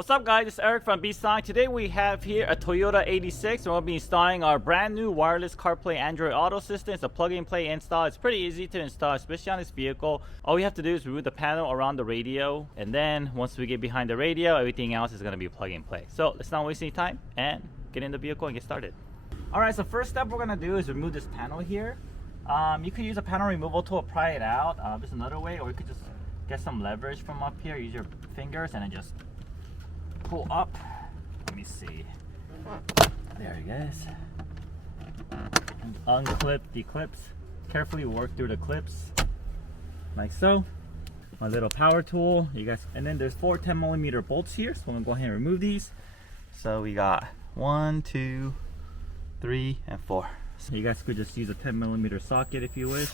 What's up guys, it's Eric from B-Sign. Today we have here a Toyota 86 and we'll be installing our brand new wireless CarPlay Android Auto system. It's a plug-and-play install. It's pretty easy to install, especially on this vehicle. All we have to do is remove the panel around the radio, and then once we get behind the radio, everything else is going to be plug-and-play. So let's not waste any time and get in the vehicle and get started. Alright, so first step we're going to do is remove this panel here. You could use a panel removal tool to pry it out. There's another way, or you could just get some leverage from up here. Use your fingers and then just pull up. Let me see. There it is. And unclip the clips. Carefully work through the clips, like so. My little power tool, you guys. And then there's 4 10mm bolts here, so I'm gonna go ahead and remove these. So we got 1, 2, 3, and 4. So you guys could just use a 10mm socket if you wish.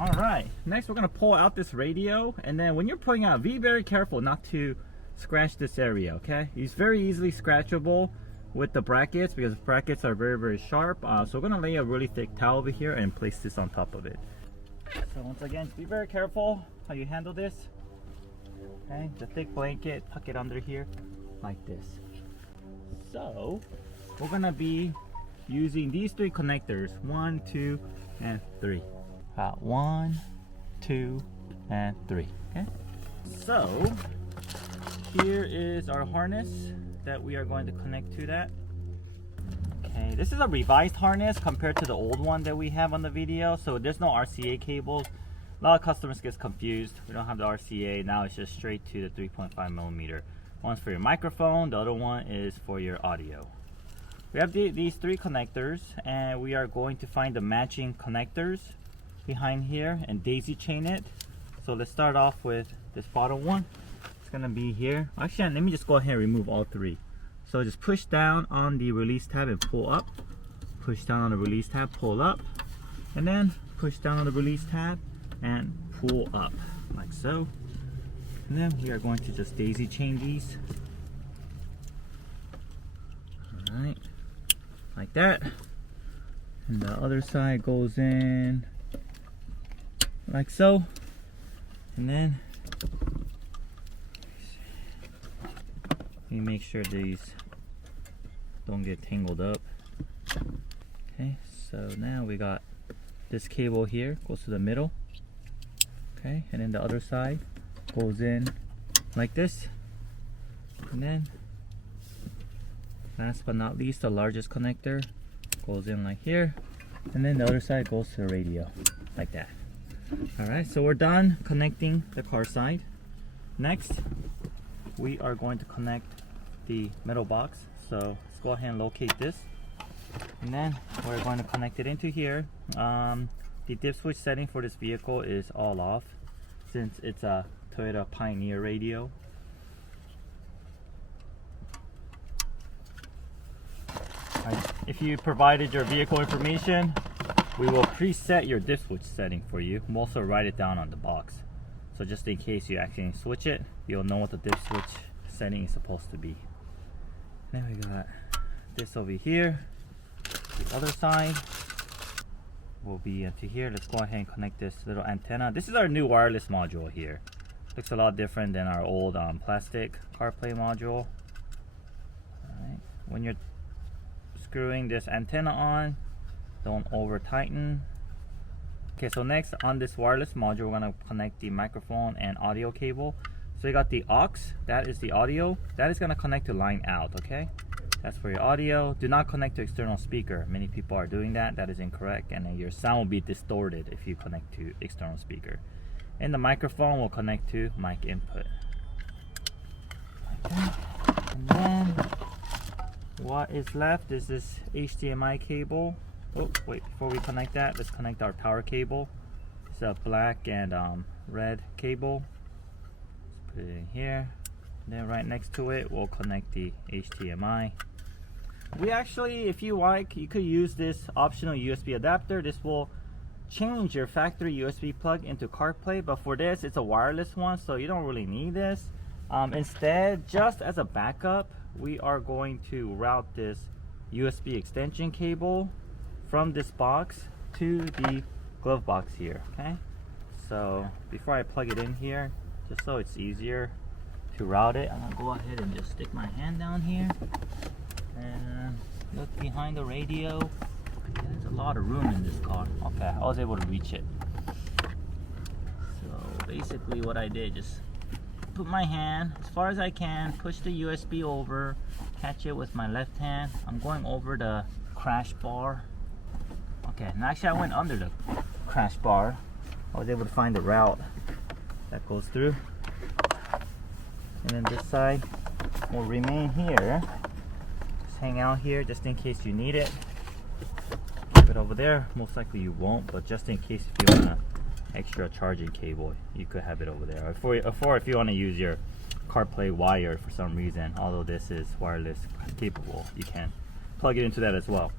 Alright, next we're going to pull out this radio, and then when you're pulling out, be very careful not to scratch this area, okay? It's very easily scratchable with the brackets because the brackets are very sharp. So we're going to lay a really thick towel over here and place this on top of it. So once again, be very careful how you handle this. Okay, the thick blanket, tuck it under here like this. So we're going to be using these 3 connectors, 1, 2, and 3. 1, 2, and 3. Okay, so here is our harness that we are going to connect to that. Okay, this is a revised harness compared to the old one that we have on the video, so there's no RCA cables. A lot of customers get confused. We don't have the RCA now. It's just straight to the 3.5mm. One's for your microphone, the other one is for your audio. We have these 3 connectors, and we are going to find the matching connectors behind here and daisy chain it. So let's start off with this bottom one. It's gonna be here. Actually, let me just go ahead and remove all 3. So just push down on the release tab and pull up. Push down on the release tab, pull up, and then push down on the release tab and pull up like so. And then we are going to just daisy chain these. Alright, like that. And the other side goes in like so, and then we make sure these don't get tangled up. Okay, so now we got this cable here, goes to the middle. Okay, and then the other side goes in like this, and then last but not least, the largest connector goes in like here, and then the other side goes to the radio like that. Alright, so we're done connecting the car side. Next, we are going to connect the metal box. So let's go ahead and locate this. And then we're going to connect it into here. The dip switch setting for this vehicle is all off since it's a Toyota Pioneer radio. If you provided your vehicle information, we will preset your dip switch setting for you. We'll also write it down on the box. So just in case you actually switch it, you'll know what the dip switch setting is supposed to be. Then we got this over here. The other side will be into here. Let's go ahead and connect this little antenna. This is our new wireless module here. Looks a lot different than our old plastic CarPlay module. Alright. When you're screwing this antenna on, don't over tighten. Okay, so next on this wireless module, we're going to connect the microphone and audio cable. So you got the aux, that is the audio, that is going to connect to line out. Okay, that's for your audio. Do not connect to external speaker. Many people are doing that. That is incorrect, and then your sound will be distorted if you connect to external speaker. And the microphone will connect to mic input like that. And then what is left is this HDMI cable. Oh wait, before we connect that, let's connect our power cable. It's a black and red cable. Let's put it in here. And then right next to it, we'll connect the HDMI. We actually, if you like, you could use this optional USB adapter. This will change your factory USB plug into CarPlay, but for this, it's a wireless one, so you don't really need this. Instead, just as a backup, we are going to route this USB extension cable from this box to the glove box here. Okay, so before I plug it in here, just so it's easier to route it, I'm gonna go ahead and just stick my hand down here and look behind the radio. There's a lot of room in this car. Okay, I was able to reach it. So basically what I did, just put my hand as far as I can, push the USB over, catch it with my left hand. I'm going over the crash bar. Okay, and actually I went under the crash bar. I was able to find the route that goes through. And then this side will remain here. Just hang out here just in case you need it. Keep it over there. Most likely you won't, but just in case if you want an extra charging cable, you could have it over there. Or if you want to use your CarPlay wire for some reason, although this is wireless capable, you can plug it into that as well.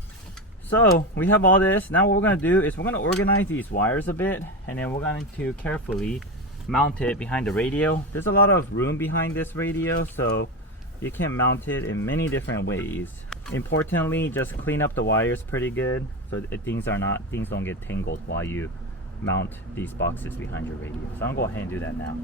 So we have all this. Now what we're going to do is we're going to organize these wires a bit, and then we're going to carefully mount it behind the radio. There's a lot of room behind this radio, so you can mount it in many different ways. Importantly, just clean up the wires pretty good so things don't get tangled while you mount these boxes behind your radio. So I'm gonna go ahead and do that now.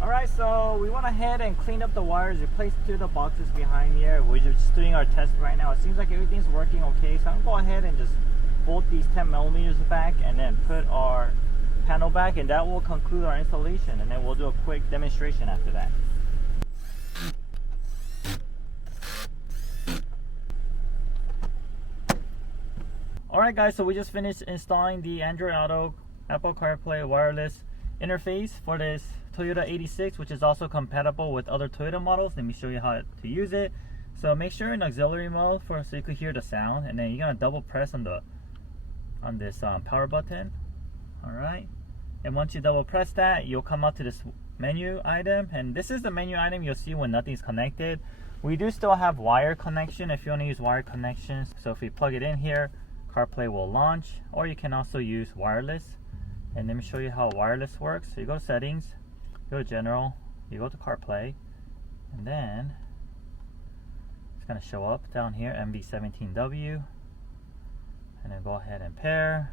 Alright, so we went ahead and cleaned up the wires, replaced two of the boxes behind here. We're just doing our test right now. It seems like everything's working okay, so I'm gonna go ahead and just bolt these 10 millimeters back and then put our panel back, and that will conclude our installation, and then we'll do a quick demonstration after that. Alright guys, so we just finished installing the Android Auto Apple CarPlay wireless interface for this Toyota 86, which is also compatible with other Toyota models. Let me show you how to use it. So make sure you're in auxiliary mode so you can hear the sound, and then you're gonna double press on this power button. Alright, and once you double press that, you'll come up to this menu item, and this is the menu item you'll see when nothing's connected. We do still have wire connection if you want to use wire connections. So if you plug it in here, CarPlay will launch, or you can also use wireless. And let me show you how wireless works. So you go to settings, go to general, you go to CarPlay, and then it's going to show up down here, MV17W, and then go ahead and pair.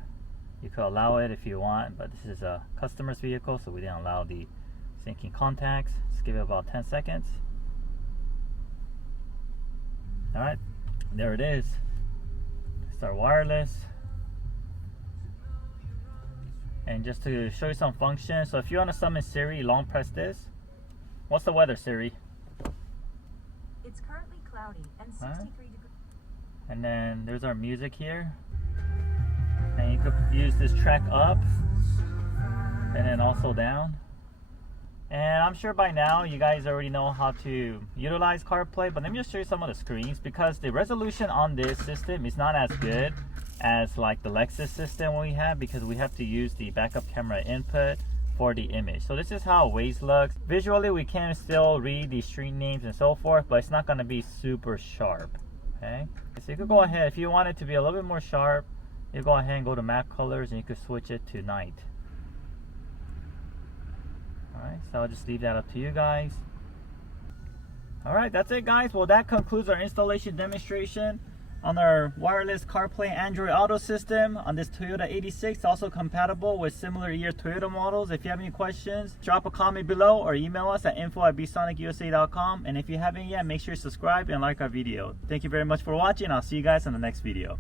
You could allow it if you want, but this is a customer's vehicle, so we didn't allow the syncing contacts. Just give it about 10 seconds. Alright, there it is. Start wireless. And just to show you some functions, so if you want to summon Siri, long press this. What's the weather, Siri? It's currently cloudy and 63 degrees. And then there's our music here. And you could use this track up and then also down. And I'm sure by now you guys already know how to utilize CarPlay, but let me just show you some of the screens, because the resolution on this system is not as good as like the Lexus system we have, because we have to use the backup camera input for the image. So this is how Waze looks. Visually we can still read the street names and so forth, but it's not going to be super sharp. Okay, so you could go ahead, if you want it to be a little bit more sharp, you go ahead and go to map colors and you could switch it to night. Alright, so I'll just leave that up to you guys. Alright, that's it guys. Well, that concludes our installation demonstration on our wireless CarPlay Android Auto system on this Toyota 86, also compatible with similar year Toyota models. If you have any questions, drop a comment below or email us at info@bsonicusa.com. And if you haven't yet, make sure you subscribe and like our video. Thank you very much for watching. I'll see you guys on the next video.